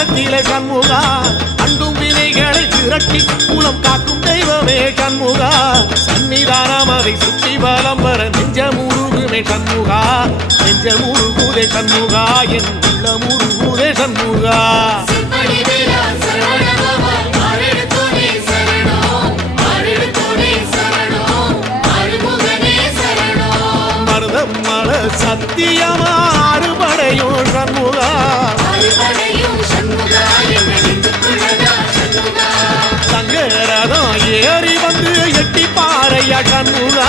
மனத்திலே சண்முகா அண்டும் வினைகளை திரட்டி மூலம் காக்கும் தெய்வமே சண்முகா சன்னிதானம் அதை சுற்றி பலம் வர நெஞ்சமுருகுமே சண்முகா நெஞ்சமுருகுதே சண்முகா என் உள்ளமுருகுதே சண்முகா மருதமல சத்தியமா அறுபடையும் சண்முகா தங்கரதம் ஏறி வந்து எட்டி பாறையா சண்முகா